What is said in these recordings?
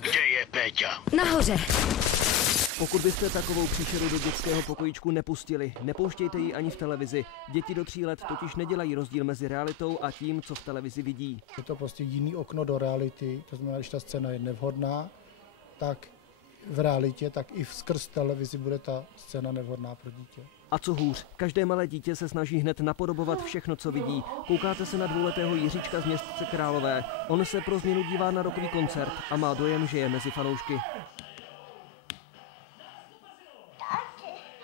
Kde je Péťa? Nahoře. Pokud byste takovou příšeru do dětského pokojíčku nepustili, nepouštějte ji ani v televizi. Děti do 3 let totiž nedělají rozdíl mezi realitou a tím, co v televizi vidí. Je to prostě jiný okno do reality, to znamená, když ta scéna je nevhodná, tak v realitě, tak i skrz televizi bude ta scéna nevhodná pro dítě. A co hůř, každé malé dítě se snaží hned napodobovat všechno, co vidí. Koukáte se na 2letého Jiříčka z Městce Králové. On se pro změnu dívá na rockový koncert a má dojem, že je mezi fanoušky.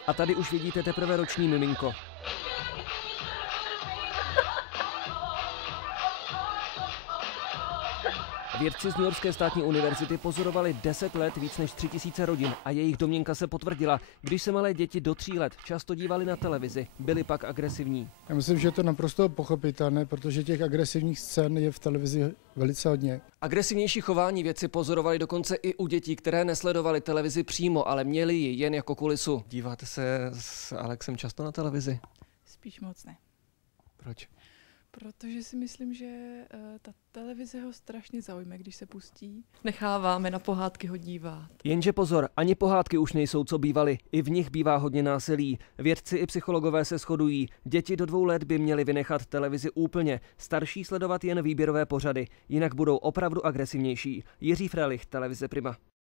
A tady už vidíte teprve roční miminko. Vědci z New Yorkské státní univerzity pozorovali 10 let víc než 3000 rodin a jejich domněnka se potvrdila. Když se malé děti do 3 let často dívali na televizi, byly pak agresivní. Já myslím, že je to naprosto pochopitelné, protože těch agresivních scén je v televizi velice hodně. Agresivnější chování vědci pozorovali dokonce i u dětí, které nesledovaly televizi přímo, ale měly ji jen jako kulisu. Díváte se s Alexem často na televizi? Spíš moc ne. Proč? Protože si myslím, že ta televize ho strašně zaujme, když se pustí. Necháváme na pohádky ho dívat. Jenže pozor, ani pohádky už nejsou, co bývaly. I v nich bývá hodně násilí. Vědci i psychologové se shodují. Děti do 2 let by měly vynechat televizi úplně. Starší sledovat jen výběrové pořady. Jinak budou opravdu agresivnější. Jiří Frelich, televize Prima.